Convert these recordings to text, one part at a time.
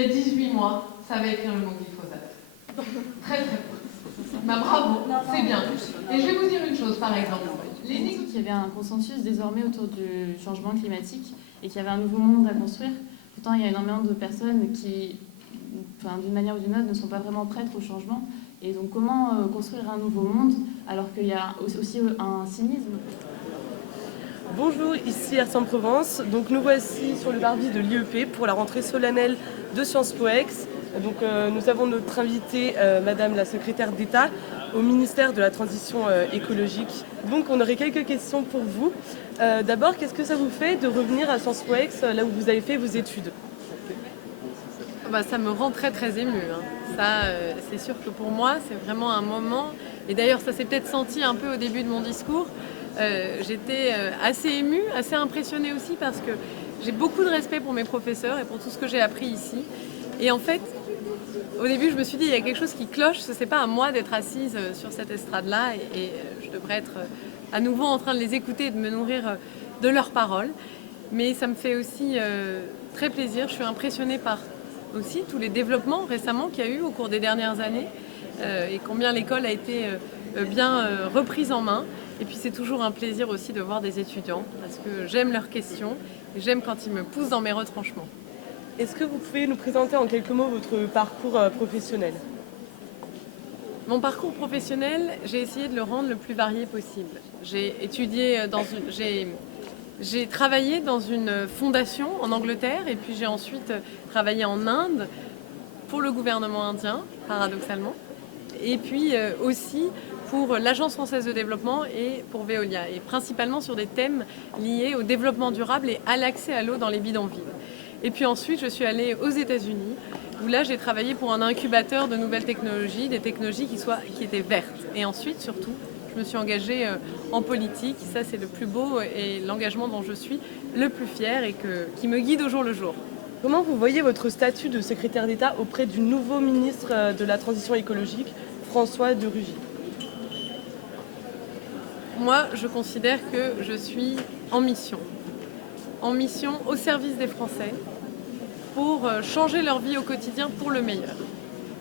il y a 18 mois, savait écrire le mot glyphosate. Très très fort. Bah, bravo, c'est bien. Et je vais vous dire une chose, par exemple. Il y avait un consensus désormais autour du changement climatique et qu'il y avait un nouveau monde à construire. Pourtant, il y a énormément de personnes qui, d'une manière ou d'une autre, ne sont pas vraiment prêtes au changement. Et donc, comment construire un nouveau monde alors qu'il y a aussi un cynisme? Bonjour, ici Aix-en-Provence. Donc nous voici sur le parvis de l'IEP pour la rentrée solennelle de Sciences Po Aix. Donc nous avons notre invitée, Madame la secrétaire d'État au ministère de la Transition écologique. Donc on aurait quelques questions pour vous. D'abord, qu'est-ce que ça vous fait de revenir à Sciences Po Aix, là où vous avez fait vos études? Ça me rend très très émue. Ça, c'est sûr que pour moi, c'est vraiment un moment. Et d'ailleurs, ça s'est peut-être senti un peu au début de mon discours. J'étais assez émue, assez impressionnée aussi parce que j'ai beaucoup de respect pour mes professeurs et pour tout ce que j'ai appris ici. Et en fait, au début, je me suis dit, il y a quelque chose qui cloche. Ce n'est pas à moi d'être assise sur cette estrade-là et je devrais être à nouveau en train de les écouter et de me nourrir de leurs paroles. Mais ça me fait aussi très plaisir. Je suis impressionnée par aussi tous les développements récemment qu'il y a eu au cours des dernières années et combien l'école a été bien reprise en main. Et puis c'est toujours un plaisir aussi de voir des étudiants parce que j'aime leurs questions et j'aime quand ils me poussent dans mes retranchements. Est-ce que vous pouvez nous présenter en quelques mots votre parcours professionnel? Mon parcours professionnel, j'ai essayé de le rendre le plus varié possible. J'ai travaillé dans une fondation en Angleterre et puis j'ai ensuite travaillé en Inde pour le gouvernement indien, paradoxalement, et puis aussi pour l'Agence française de développement et pour Veolia, et principalement sur des thèmes liés au développement durable et à l'accès à l'eau dans les bidonvilles. Et puis ensuite, je suis allée aux États-Unis, où là, j'ai travaillé pour un incubateur de nouvelles technologies, des technologies qui étaient vertes. Et ensuite, surtout, je me suis engagée en politique. Ça, c'est le plus beau et l'engagement dont je suis le plus fière et qui me guide au jour le jour. Comment vous voyez votre statut de secrétaire d'État auprès du nouveau ministre de la Transition écologique, François de Rugy? Moi, je considère que je suis en mission au service des Français, pour changer leur vie au quotidien pour le meilleur.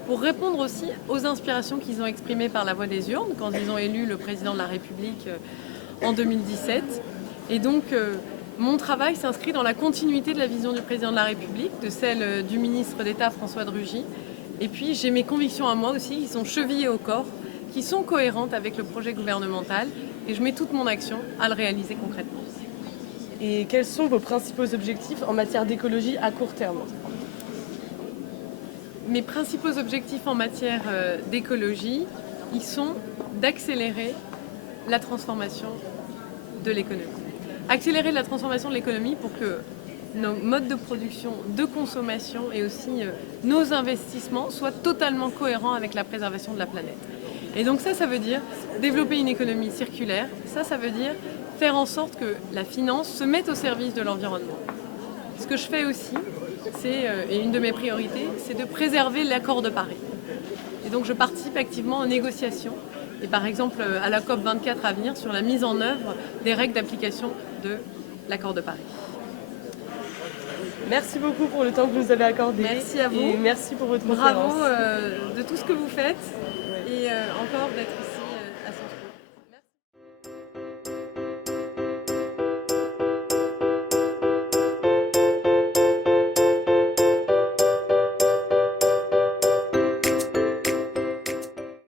Pour répondre aussi aux inspirations qu'ils ont exprimées par la voie des urnes quand ils ont élu le président de la République en 2017. Et donc, mon travail s'inscrit dans la continuité de la vision du président de la République, de celle du ministre d'État François de Rugy. Et puis, j'ai mes convictions à moi aussi qui sont chevillées au corps, qui sont cohérentes avec le projet gouvernemental. Et je mets toute mon action à le réaliser concrètement. Et quels sont vos principaux objectifs en matière d'écologie à court terme? Mes principaux objectifs en matière d'écologie, ils sont d'accélérer la transformation de l'économie. Accélérer la transformation de l'économie pour que nos modes de production, de consommation et aussi nos investissements soient totalement cohérents avec la préservation de la planète. Et donc ça veut dire développer une économie circulaire. Ça veut dire faire en sorte que la finance se mette au service de l'environnement. Ce que je fais aussi, et une de mes priorités, c'est de préserver l'accord de Paris. Et donc je participe activement aux négociations, et par exemple à la COP24 à venir, sur la mise en œuvre des règles d'application de l'accord de Paris. Merci beaucoup pour le temps que vous nous avez accordé. Merci à vous. Et merci pour votre Bravo conférence. de tout ce que vous faites et encore d'être ici à Sciences Po.